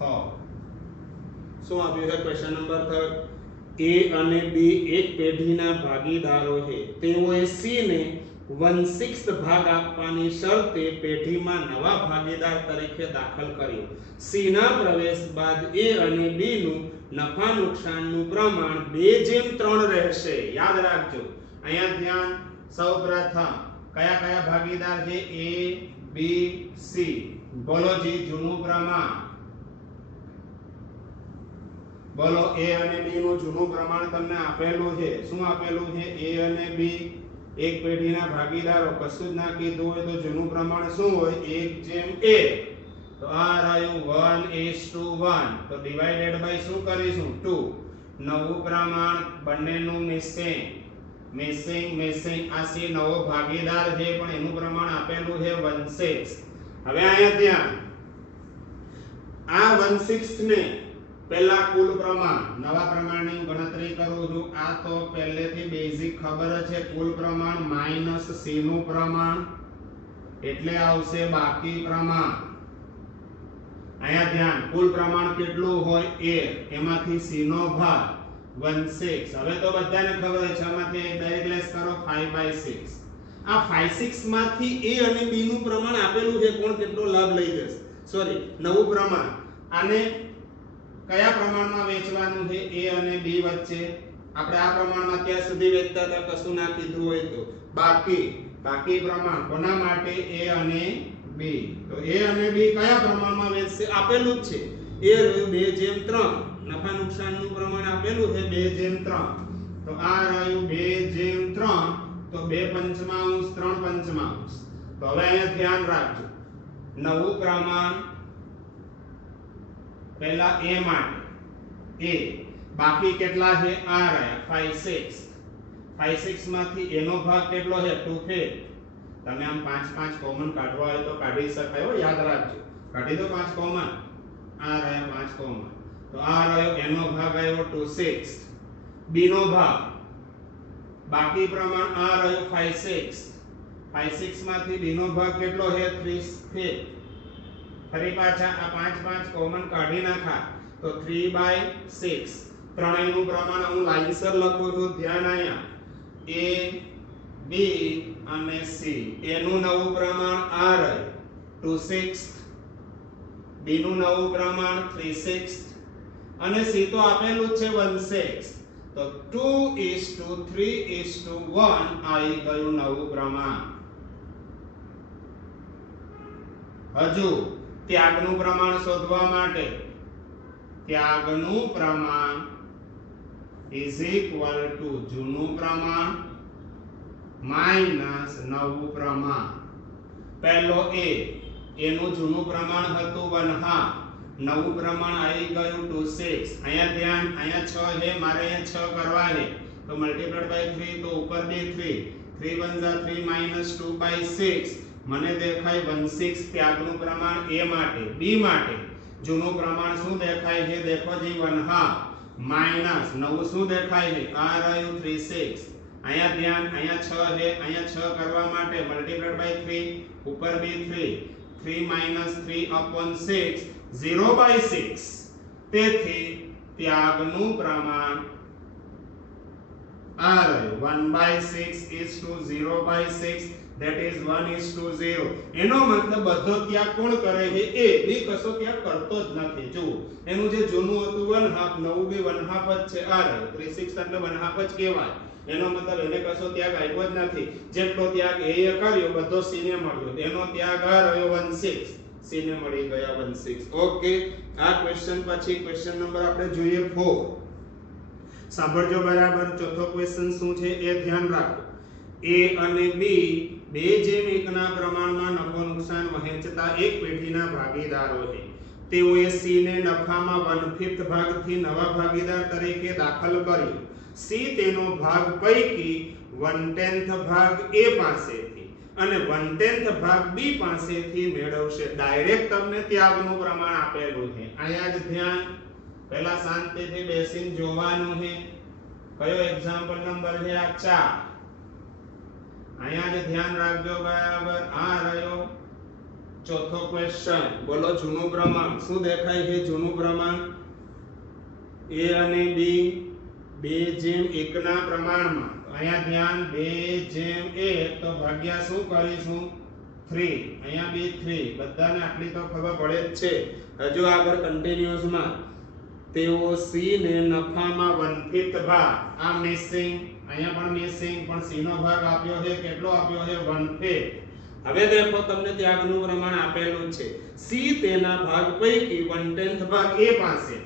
3 શું આપ્યું છે क्वेश्चन नंबर 3 A અને B એક પેઢીના ભાગીદારો છે તેઓએ C ને 1/6 ભાગ આપવાની શરતે પેઢીમાં નવા ભાગીદાર તરીકે દાખલ કર્યો C ના પ્રવેશ બાદ A અને B નું નફા નુકસાનનું પ્રમાણ 2/3 રહેશે યાદ રાખજો અહીંયા ધ્યાન સૌપ્રથમ કયા કયા ભાગીદાર છે A B C બોલો જી જૂનું પ્રમાણ, બોલો a અને b નું જૂનું પ્રમાણ તમને આપેલું છે. શું આપેલું છે? a અને b એક પેઢીના ભાગીદારો, કશું જ ના કીધું હોય તો જૂનું પ્રમાણ શું હોય? 1:a. તો આ રહ્યું 1:1, તો ડિવાઇડેડ બાય શું કરીશું? 2. નવું પ્રમાણ બંનેનું મિસિંગ આ સી નવો ભાગીદાર છે પણ એનું પ્રમાણ આપેલું છે 1/6. હવે અહીંયા ધ્યાન, આ 1/6 ને પહેલા કુલ પ્રમાણ, નવા પ્રમાણની ગણતરી કરું છું. આ તો પહેલેથી બેઝિક ખબર છે, કુલ પ્રમાણ માઈનસ સી નું પ્રમાણ એટલે આવશે બાકી પ્રમાણ. અહીંયા ધ્યાન, કુલ પ્રમાણ કેટલું હોય? a, એમાંથી c નો ભાગ 1/6. હવે તો બધાને ખબર છે, 6 માંથી ડાયરેક્ટ લેસ કરો 5/6. આ 5/6 માંથી a અને b નું પ્રમાણ આપેલું છે, કોણ કેટલો લાભ લઈ જશે? સોરી, નવું પ્રમાણ. આને કયા પ્રમાણમાં વેચવાનું છે? a અને b વચ્ચે. આપણે આ પ્રમાણમાં અત્યાર સુધી વેચતા હતા, કશું ના કીધું હોય તો. બાકી પ્રમાણ કોના માટે? a અને b. તો a અને b કયા પ્રમાણમાં વેચશે? આપેલું જ છે. a રહ્યું 2:3, નફા નુકસાનનું પ્રમાણ આપેલું છે 2:3. તો આ રહ્યું 2:3, તો 2/5, 3/5. તો હવે અહીંયા ધ્યાન રાખજો, નવું પ્રમાણ પહેલા a માટે a, બાકી કેટલા છે? આ રહ્યા 5/6. 5/6 માંથી a નો ભાગ કેટલો છે? 2/5. તમે આમ 5 કોમન કાઢવા હોય તો કાઢી શકાય હો, યાદ રાખજો. કાઢી દો 5 કોમન. આ રહ્યા 5 કોમન. તો આ રહ્યો a નો ભાગ આવ્યો 2/6. b નો ભાગ, બાકી પ્રમાણ આ રહ્યું 5/6. 5/6 માંથી b નો ભાગ કેટલો છે? 3/5. ફરી પાછા આ 5 કોમન કાઢી નાખા તો 3/6. ત્રણેયનું પ્રમાણ હું લાઈનસર લખું છું, ધ્યાન અહીંયા. a, b અને c. a નું નવું પ્રમાણ આ રહ્યું 2/6, b નું નવું પ્રમાણ 3/6 અને c તો આપેલું છે 1/6. તો 2:3:1 આવી ગયું નવું પ્રમાણ. હજુ ત્યાગનું પ્રમાણ શોધવા માટે, ત્યાગનું પ્રમાણ is equal to જૂનું પ્રમાણ માઈનસ નવું પ્રમાણ. પહેલો a, એનું જૂનું પ્રમાણ હતું 1/2, નવું પ્રમાણ આવી ગયું 2/6. અહીંયા ધ્યાન, અહીંયા 6 છે, મારે અહીંયા 6 કરવા છે તો મલ્ટીપ્લાઈડ બાય 3, તો ઉપર બે 3, 3 × 3 - 2/6. મને દેખાય 1/6 ત્યાગનું પ્રમાણ a માટે. b માટે જૂનું પ્રમાણ શું દેખાય છે? દેખો જી 1/2 માઈનસ નવું શું દેખાય છે? આ રહ્યું 3/6. અહીંયા ધ્યાન, અહીંયા 6 છે, અહીંયા 6 કરવા માટે મલ્ટીપ્લાઈડ બાય 3, ઉપર બે 3, 3 - 3/6, 0/6. તેથી ત્યાગનું પ્રમાણ આ રહ્યું 1/6 = 0/6, that is 1:0. એનો મતલબ બધો ત્યાગ કોણ કરે છે? a. b કશો ત્યાગ કરતો જ નથી. જુઓ, એનું જે જૂનું હતું 1/2, નવું બી 1/2 જ છે. આ રહ્યું 3/6 એટલે 1/2 જ કહેવાય. એનો મતલબ એને કશો ત્યાગ આવ્યો જ નથી. જેટલો ત્યાગ a એ કર્યો બધો c ને મળ્યો. એનો ત્યાગ આ રહ્યો 1/6, c ને મળી ગયા 1/6. ઓકે, આ ક્વેશ્ચન પછી ક્વેશ્ચન નંબર આપણે જોઈએ 4. સાંભળજો બરાબર. ચોથો ક્વેશ્ચન શું છે એ ધ્યાન રાખો. a અને b 2:1 ના પ્રમાણમાં નફો નુકસાન વહેંચતા એક પેઢીના ભાગીદારો છે. તેઓએ c ને નફામાં 1/5 ભાગથી નવા ભાગીદાર તરીકે દાખલ કર્યો. c તેનો ભાગ પૈકી 1/10 ભાગ a પાસેથી અને 1/10 ભાગ b પાસેથી મેળવશે. ડાયરેક્ટ તમને ત્યાગનું પ્રમાણ આપેલું છે. અહીંયા જ ધ્યાન, પહેલા શાંતિથી બેસીને જોવાનું છે. કયો એક્ઝામ્પલ નંબર છે? આ 4. અહીંયા જ ધ્યાન રાખજો બરાબર. આ રહ્યો ચોથો ક્વેશ્ચન. બોલો જૂનું પ્રમાણ શું દેખાય છે? જૂનું પ્રમાણ a અને b 2:1 ના પ્રમાણમાં. અહીંયા ધ્યાન, 2:1 તો ભાગ્યા શું કરીશું? 3. અહીંયા બી 3. બધાને આટલી તો ખબર પડે જ છે. હજુ આગળ કન્ટિન્યુઅસમાં તેઓ c ને નફામાં 1/5 ભાગ, આ મિસિંગ, અહીંયા પણ મિસિંગ, પણ c નો ભાગ આપ્યો છે કેટલો આપ્યો છે? 1/5. હવે દેખો તમને ત્યાગનું પ્રમાણ આપેલું છે c તેના ભાગ પૈકી 1/10 ભાગ a પાસે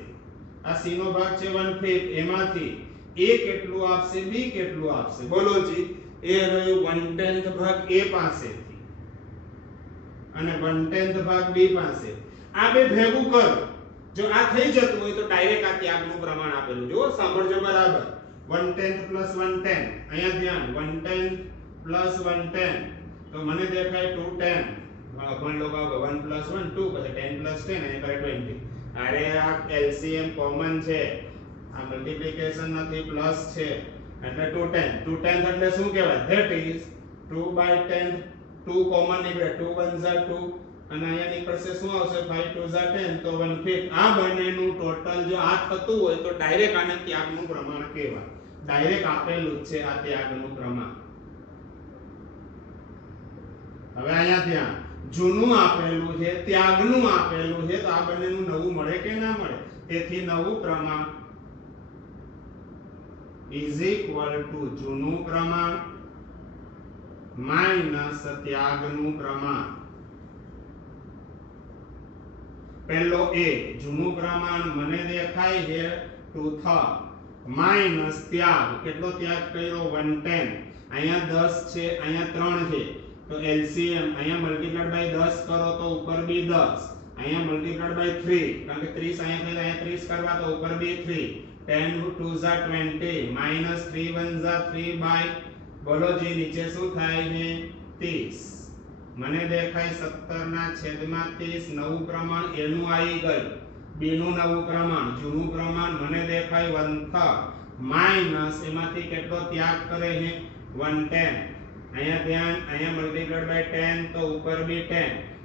આ c નો ભાગ છે 1/5 એમાંથી a કેટલું આપશે b કેટલું આપશે બોલો જી એ રહ્યું 1/10 ભાગ a પાસેથી અને 1/10 ભાગ b પાસે આ બે ભેગું કરો જો આ થઈ જતું હોય તો ડાયરેક્ટ આ ત્યાગનું પ્રમાણ આપેલું જો સાંભળજો બરાબર 1/10 + 1/10 અહીંયા ધ્યાન 1/10 + 1/10 તો મને દેખાય 2/10 अपन लोग 1 + 1 2 પછી 10 + 10 અને કરે 20 અરે આ LCM કોમન છે આ મલ્ટીપ્લિકેશન નથી પ્લસ છે એટલે 2/10 2/10 એટલે શું કહેવાય ધેટ ઇઝ 2/10 2 કોમન નીકળે 2 1 2 અને અહીંયા નીકળશે શું આવશે 5 2 10 તો 1/5 આ બંનેનું ટોટલ જો આ થતું હોય તો ડાયરેક્ટ આને ત્યાગનું પ્રમાણ કહેવાય ડાયરેક્ટ આપેલું છે આ ત્યાગનું પ્રમાણ હવે અહીંયા ત્યાં જૂનું આપેલું છે ત્યાગનું આપેલું છે તો આ બંનેનું નવું મળે કે ના મળે તેથી નવું પ્રમાણ = જૂનું પ્રમાણ માઈનસ ત્યાગનું પ્રમાણ પહેલો a જૂનું પ્રમાણ મને દેખાય છે 2/3 માઈનસ ત્યાગ કેટલો ત્યાગ કર્યો 1/10 અહીંયા 10 છે અહીંયા 3 છે तो LCM અહીંયા મલ્ટીપ્લાઈડ બાય 10 કરો તો ઉપર બી 10 અહીંયા મલ્ટીપ્લાઈડ બાય 3 કારણ કે 30 અહીંયા થાય અહીંયા 30 કરવા તો ઉપર બી 3 10 2 20 માઈનસ 3 1 3 બાય બોલો જી નીચે શું થાય છે 30 મને દેખાય 17 ના છેદમાં 30 નવું પ્રમાણ એનું આવી ગયું b નું નવું પ્રમાણ જૂનું પ્રમાણ મને દેખાય 1/3 માઈનસ એમાંથી કેટલો ત્યાગ કરે છે 1/10 અહીંયા ધ્યાન અહીંયા મલ્ટીપ્લાઈડ બાય 10 તો ઉપર બી 10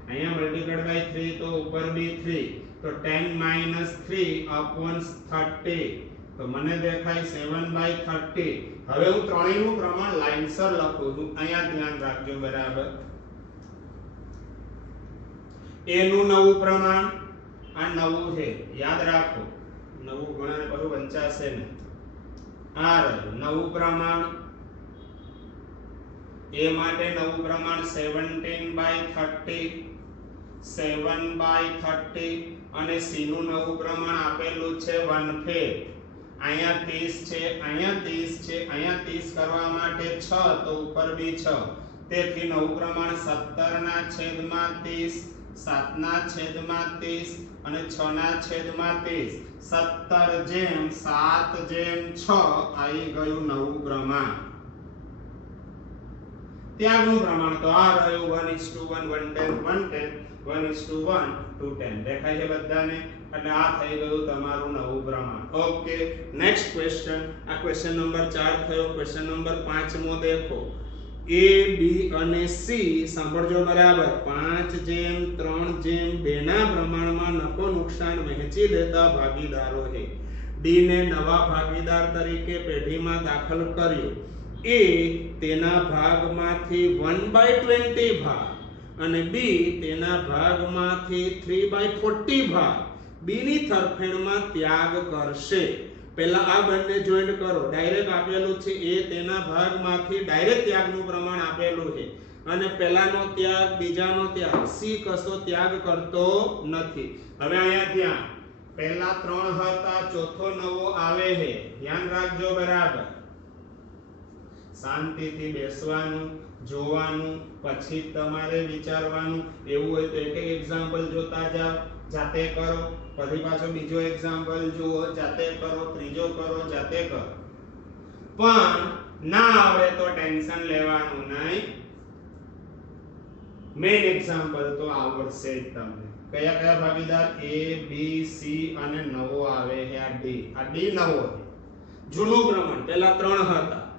અહીંયા મલ્ટીપ્લાઈડ બાય 3 તો ઉપર બી 3 તો 10 - 3/30 તો મને દેખાય 7/30 હવે હું ત્રણેયનું પ્રમાણ લાઈનસર લખું છું અહીંયા ધ્યાન રાખજો બરાબર a નું નવું પ્રમાણ આ નવું છે યાદ રાખો નવું ગણાને બધું વંચાશે ને આ રહ્યું નવું પ્રમાણ a માટે નવું પ્રમાણ 17/30 7/30 અને c નું નવું પ્રમાણ આપેલું છે 1/5 અહીંયા 30 છે અહીંયા 30 છે અહીંયા 30 કરવા માટે 6 તો ઉપર બી 6 તેથી નવું પ્રમાણ 17 ના છેદમાં 30 7 ના છેદમાં 30 અને 6 ના છેદમાં 30 17/7/6 આવી ગયું નવું પ્રમાણ ત્યાગનું પ્રમાણ તો આ રહ્યું 1:1 1/10 1:1 2/10 દેખાય છે બધાને એટલે આ થઈ ગયું તમારું નવું પ્રમાણ ઓકે નેક્સ્ટ ક્વેશ્ચન આ ક્વેશ્ચન નંબર 4 થયો ક્વેશ્ચન નંબર 5મો દેખો a b અને c સાંભળજો બરાબર 5:3:2 ના પ્રમાણમાં નફો નુકસાન વહેંચી લેતા ભાગીદારો છે d ને નવા ભાગીદાર તરીકે પેઢીમાં દાખલ કર્યો a તેના ભાગમાંથી 1/20 ભાગ અને b તેના ભાગમાંથી 3/40 ભાગ b ની તરફેણમાં ત્યાગ કરશે પહેલા આ બંને જોઈન્ટ કરો ડાયરેક્ટ આપેલું છે a તેના ભાગમાંથી ડાયરેક્ટ ત્યાગનું પ્રમાણ આપેલું છે અને પહેલાનો ત્યાગ બીજાનો ત્યાગ c કશો ત્યાગ કરતો નથી હવે અહીંયા ત્યાં પહેલા 3 હતા ચોથો નવો આવે છે ધ્યાન રાખજો બરાબર શાંતિથી બેસવાનું જોવાનું પછી તમારે વિચારવાનું એવું હોય તો એક એક્ઝામ્પલ જોતા જાઓ જાતે કરો પછી પાછો બીજો એક્ઝામ્પલ જુઓ જાતે કરો ત્રીજો કરો જાતે કરો પણ ના આવડે તો ટેન્શન લેવાનું નહીં મેઈન એક્ઝામ્પલ તો આવડશે જ તમને કયા કયા ભાગીદાર a b c અને નવો આવે છે આ d નવો છે જૂનું પ્રમાણ પહેલા 3 હતા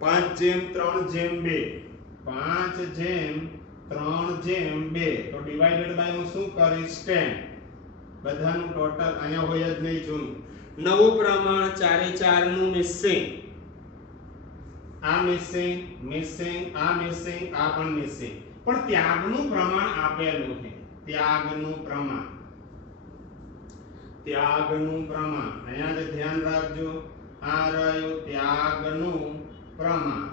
5:3:2 5:3:2 તો ડિવાઇડેડ બાય હું શું કરીશ 10 બધાનું ટોટલ અહીંયા હોય જ નહીં જૂનું નવું પ્રમાણ 4 નું મિસિંગ આ મિસિંગ આ મિસિંગ આ પણ મિસિંગ પણ ત્યાગનું પ્રમાણ આપેલું છે ત્યાગનું પ્રમાણ અહીંયા જે ધ્યાન રાખજો આ રહ્યું ત્યાગનું પ્રમાણ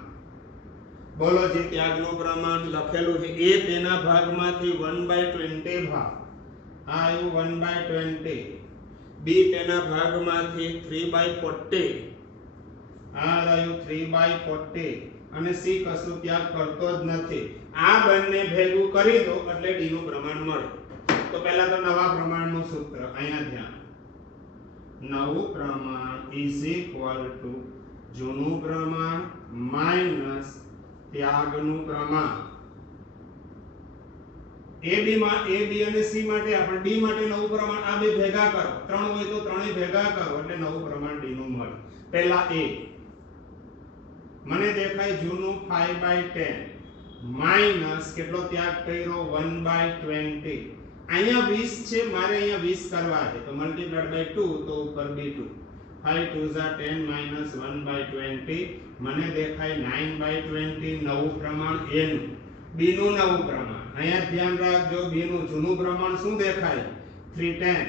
બોલો જે ત્યાગનું પ્રમાણ લખેલું છે એ તેના ભાગમાંથી 1/20 ભાગ આ આવ્યું 1/20, બી તેના ભાગમાંથી 3/40 આ રહ્યું 3/40 અને સી કશું ત્યાગ કરતો જ નથી. આ બંને ભેગું કરી દો એટલે ડી નું પ્રમાણ મળે. તો પહેલા તો નવા પ્રમાણનું સૂત્ર અહીંયા ધ્યાન. નવું પ્રમાણ ઇઝ ઇક્વલ ટુ જૂનું પ્રમાણ માઈનસ ત્યાગનું પ્રમાણ. એ બી અને સી માટે આપણે ડી માટે નવું પ્રમાણ આ બે ભેગા કરો, ત્રણ હોય તો ત્રણેય ભેગા કરો એટલે નવું પ્રમાણ ડી નું મળે. પહેલા એ મને દેખાય જૂનું 5/10 માઈનસ કેટલો ત્યાગ કર્યો 1/20. અહીંયા 20 છે, મારે અહીંયા 20 કરવા છે તો મલ્ટીપ્લાઈડ બાય 2 તો ઉપર b2 5 2 10 minus 1/20 મને દેખાય 9/20 નવું પ્રમાણ a નું. b નું નવું પ્રમાણ અહીંયા ધ્યાન રાખજો, b નું જૂનું પ્રમાણ શું દેખાય 3/10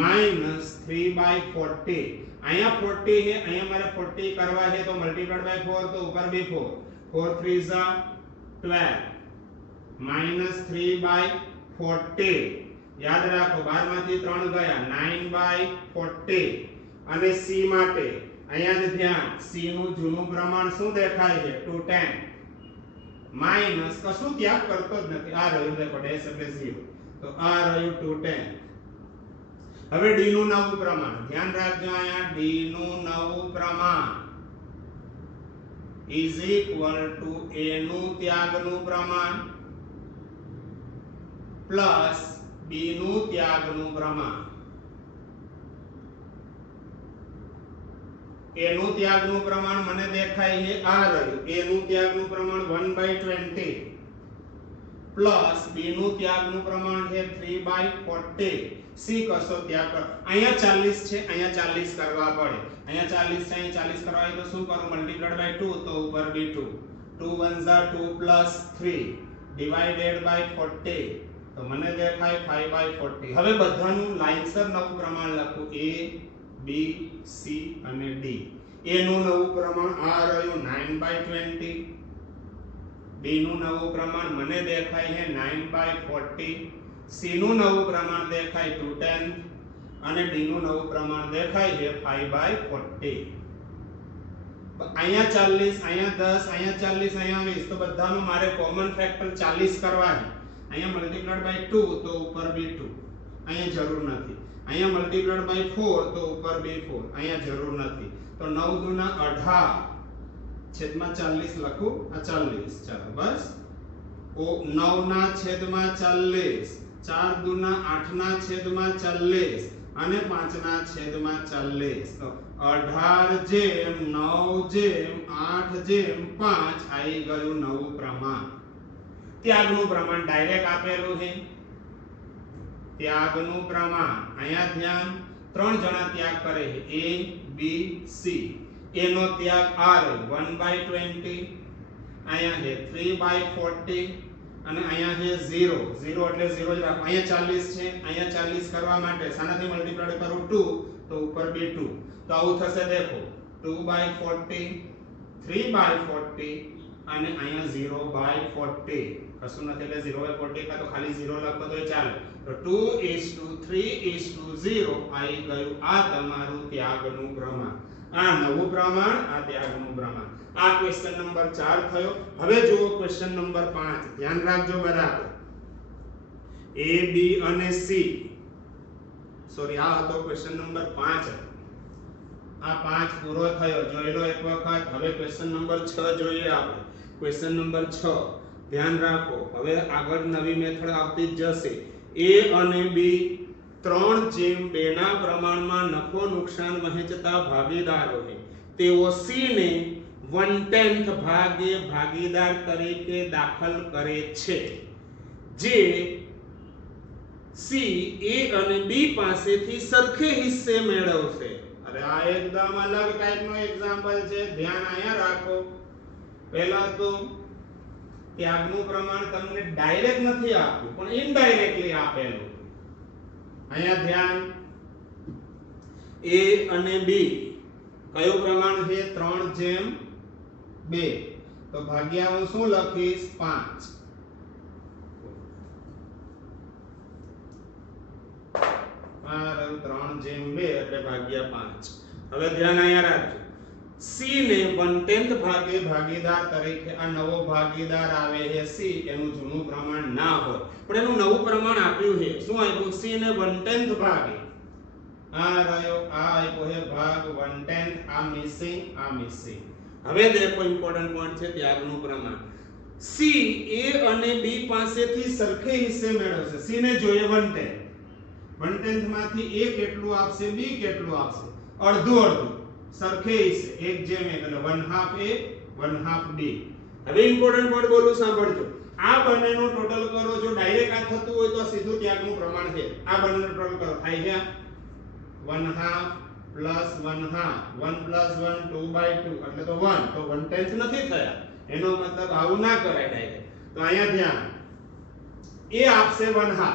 minus 3/40. અહીંયા 40 છે, અહીંયા મારે 40 કરવા છે તો મલ્ટીપ્લાઈડ બાય 4 તો ઉપર b4 4 3 12 minus 3/40. યાદ રાખો 12 માંથી 3 ગયા 9/40. અને c માટે અહીંયા જ ધ્યાન, c નું જૂનું પ્રમાણ શું દેખાય છે 210 માઈનસ કશું ત્યાગ કરતો જ નથી આ રહ્યું દેખો ડેશ એટલે 0 તો આ રહ્યું 210. હવે d નું નવું પ્રમાણ ધ્યાન રાખજો, અહીંયા d નું નવું પ્રમાણ is equal to a નું ત્યાગનું પ્રમાણ પ્લસ b નું ત્યાગનું પ્રમાણ. a નું ત્યાગનું પ્રમાણ મને દેખાય છે આ રહ્યું, a નું ત્યાગનું પ્રમાણ 1/20 પ્લસ b નું ત્યાગનું પ્રમાણ છે 3/40. c કશો ત્યાગ કર, અહીંયા 40 છે, અહીંયા 40 કરવા પડે, અહીંયા 40 છે, અહીંયા 40 કરવા હોય તો શું કરું મલ્ટીપ્લાઈડ બાય 2 તો ઉપર b2 2 1 2 પ્લસ 3 ડિવાઇડેડ બાય 40 તો મને દેખાય 5/40. હવે બધાનું લાઇનસર નવું પ્રમાણ લખું a b c અને d. a નું નવું પ્રમાણ આ રહ્યું 9/20, b નું નવું પ્રમાણ મને દેખાય છે 9/40, c નું નવું પ્રમાણ દેખાય 210 અને d નું નવું પ્રમાણ દેખાય છે 5/40. અહીંયા 40 અહીંયા 10 અહીંયા 40 અહીંયા 20 તો બધાનું મારે કોમન ફેક્ટર 40 કરવા છે. અહીંયા મલ્ટીપ્લાઈડ બાય 2 તો ઉપર b2 અહીંયા જરૂર નથી, અહીંયા મલ્ટીપ્લાઈડ બાય 4 તો ઉપર b4 અહીંયા જરૂર નથી. તો 9 દુના 18 છેદમાં 40 લખું આ 40 ચાલો બસ 9 ના છેદમાં 40 4 દુના 8 ના છેદમાં 40 અને 5 ના છેદમાં 40 તો 18 જેમ 9 જેમ 8 જેમ 5 આવી ગયું નવું પ્રમાણ. ત્યાગનું પ્રમાણ ડાયરેક્ટ આપેલું છે, ત્યાગનું પ્રમાણ અહીંયા ધ્યાન, ત્રણ જણા ત્યાગ કરે છે a b c. a નો ત્યાગ r 1/20, અહીંયા છે 3/40 અને અહીંયા છે 0 0 એટલે 0 જ રાખો. અહીંયા 40 છે, અહીંયા 40 કરવા માટે શાનાથી મલ્ટીપ્લાય કરું 2 તો ઉપર b2 તો આવું થશે દેખો 2/40 3/40 અને અહીંયા 0/40 કશું નથી એટલે 0/40 કા તો ખાલી 0 લખો તો ચાલે. તો 2:3:0 આવી ગયું આ તમારું ત્યાગનું પ્રમાણ. આ નવું પ્રમાણ, આ ત્યાગનું પ્રમાણ. આ ક્વેશ્ચન નંબર 4 થયો. હવે જુઓ ક્વેશ્ચન નંબર 5, ધ્યાન રાખજો બરાબર. a b અને c સોરી આ હતો ક્વેશ્ચન નંબર 5. આ 5 પૂરો થયો, જોઈ લો એક વખત. હવે ક્વેશ્ચન નંબર 6 જોઈએ આપણે. ક્વેશ્ચન નંબર 6 ધ્યાન રાખો. હવે આગળ નવી મેથડ આવતી જ જશે. a અને b 3/2 ના પ્રમાણમાં નફો નુકસાન વહેંચતા ભાગીદારો છે. તેઓ c ને 1/10 ભાગે ભાગીદાર તરીકે દાખલ કરે છે, જે c a અને b પાસેથી સરખે હિસ્સે મેળવશે. અરે આ એકદમ અલગ ટાઈપનો એક્ઝામ્પલ છે, ધ્યાન અહીંયા રાખો. પહેલા તો ત્યાગનું પ્રમાણ તમને ડાયરેક્ટ નથી આપ્યું પણ ઇનડાયરેક્ટલી આપેલું. અહીંયા ધ્યાન, a અને b કયું પ્રમાણ છે 3/2. તો ભાગ્યા હું શું લખીશ 5 3/2 એટલે ભાગ્યા 5 હવે ધ્યાન અહીંયા રાખજો C ને 1/10 ભાગે ભાગીદાર તરીકે આ નવો ભાગીદાર આવે છે C એનું જૂનું પ્રમાણ ના હોય પણ એનું નવું પ્રમાણ આપ્યું છે શું આપ્યું C ને 1/10 ભાગે આ રહ્યો આ આપ્યો છે ભાગ 1/10 આ મિસિંગ હવે દેખો ઇમ્પોર્ટન્ટ પોઈન્ટ છે ત્યાગનું પ્રમાણ C A અને B પાસેથી સરખે હિસ્સે મેળવશે C ને જોઈએ 1/10 1/10 માંથી A કેટલું આપશે B કેટલું આપશે અડધું સરખે હિસ્સે 1/1 એટલે 1/2 A 1/2 B હવે ઇમ્પોર્ટન્ટ પોઈન્ટ બોલું સાંભળજો આ બંનેનો ટોટલ કરો જો ડાયરેક્ટ આ થતું હોય તો આ સીધું ત્યાગનું પ્રમાણ છે આ બંનેનો ટોટલ કરો થાય છે 1/2 પ્લસ 1/2 1 પ્લસ 1 2/2 એટલે તો 1 તો 1/10 નથી થયા એનો મતલબ આવું ના કરાય ડાયરેક્ટ તો અહીંયા ધ્યાન A આપશે 1/2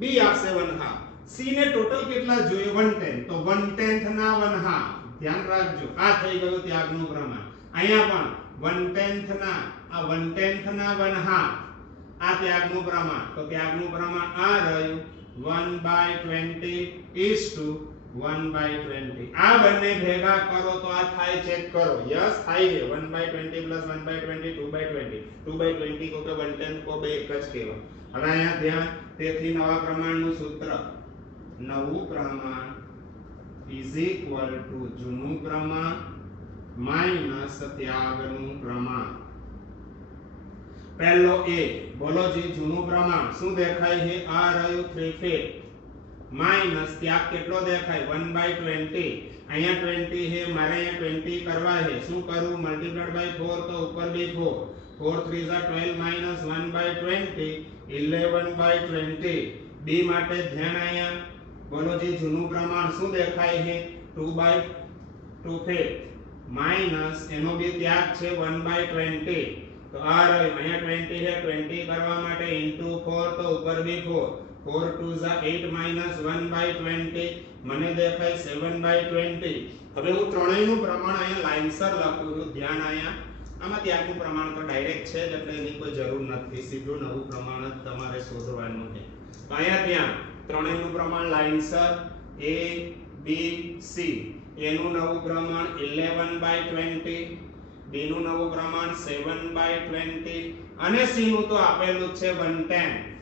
B આપશે 1/2 C ને ટોટલ કેટલા જોઈએ 1/10 તો 1/10 ના 1/2 ધ્યાન રાખજો આ થઈ ગયું ત્યાગનું પ્રમાણ અહીંયા પણ 1/10 ના આ 1/10 ના 1/2 આ ત્યાગનું પ્રમાણ તો ત્યાગનું પ્રમાણ આ રહ્યું 1/20 1/20 આ બંને ભેગા કરો તો આ થાય ચેક કરો યસ થાય છે 1/20 1/20 2/20 2/20 કો કે 1/10 કો બે એક જ કહેવાય હવે અહીંયા ધ્યાન તેથી નવા પ્રમાણનું સૂત્ર નવું પ્રમાણ is equal to જૂનું પ્રમાણ માઈનસ ત્યાગનું પ્રમાણ પહેલો A બોલો જી જૂનું પ્રમાણ શું દેખાય છે આ રહ્યું 3/5 માઈનસ ત્યાગ કેટલો દેખાય 1/20 અહીંયા 20 છે મારે અહીંયા 20 કરવા છે શું કરું મલ્ટીપ્લાઈડ બાય 4 તો ઉપર બી 4 4 3 12 માઈનસ 1/20 11/20 B માટે ધ્યાન અહીંયા બોલો જી જૂનું પ્રમાણ શું દેખાય છે 2/2 માઈનસ એનો બી ત્યાગ છે 1/20 તો આ રહ્યું અહીંયા 20 છે 20 કરવા માટે ઇન્ટુ 4 તો ઉપર બી 4 4 2 8 માઈનસ 1/20 મને દેખાય 7/20 હવે હું ત્રણેયનું પ્રમાણ અહીંયા લાઈનસર લખું છું ધ્યાન અહીંયા આમાં ત્યાગનું પ્રમાણ તો ડાયરેક્ટ છે એટલે એની કોઈ જરૂર નથી સીધું નવું પ્રમાણ જ તમારે શોધવાનું છે તો અહીંયા ત્યાં ત્રણેયનું પ્રમાણ લાઈનસર A B C એનું નવું પ્રમાણ 11/20 B નું નવું પ્રમાણ 7/20 અને C નું તો આપેલું છે 1/10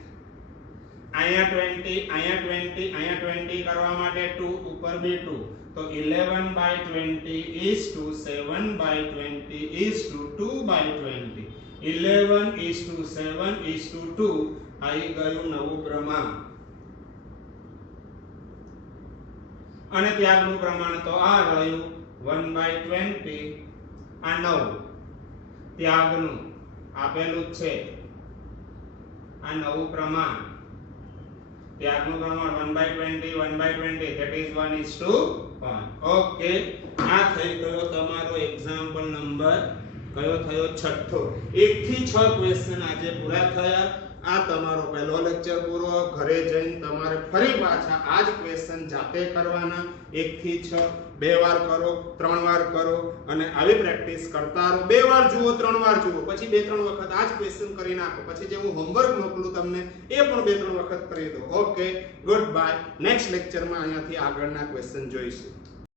અહીંયા 20 અહીંયા 20 અહીંયા 20 કરવા માટે 2 ઉપર બી 2 તો 11/20 is to 7/20 is to 2/20 11 is to 7 is to 2 આવી ગયું નવું પ્રમાણ અને ત્યાગનું પ્રમાણ તો આ રહ્યું 1/20 આ 9 ત્યાગનું આપેલું છે આ નવું પ્રમાણ ત્યાગનું પ્રમાણ 1/20 1/20 that is 1:1 ઓકે આ થઈ ગયો તમારો એક્ઝામ્પલ નંબર કયો થયો છઠ્ઠો 1 થી 6 ક્વેશ્ચન આજે પૂરા થયા આ તમારો પહેલો લેક્ચર પૂરો ઘરે જઈને તમારે ફરી પાછા આ જ ક્વેશ્ચન જાતે કરવાના 1 થી 6 બે વાર કરો 3 વાર કરો અને આવી પ્રેક્ટિસ કરતા રહો બે વાર જુઓ 3 વાર જુઓ પછી 2-3 વખત આ જ ક્વેશ્ચન કરી નાખો પછી જે હું હોમવર્ક મોકલું તમને એ પણ 2-3 વખત કરી દો ઓકે ગુડ બાય નેક્સ્ટ લેક્ચરમાં અહીંયાથી આગળના ક્વેશ્ચન જોઈશું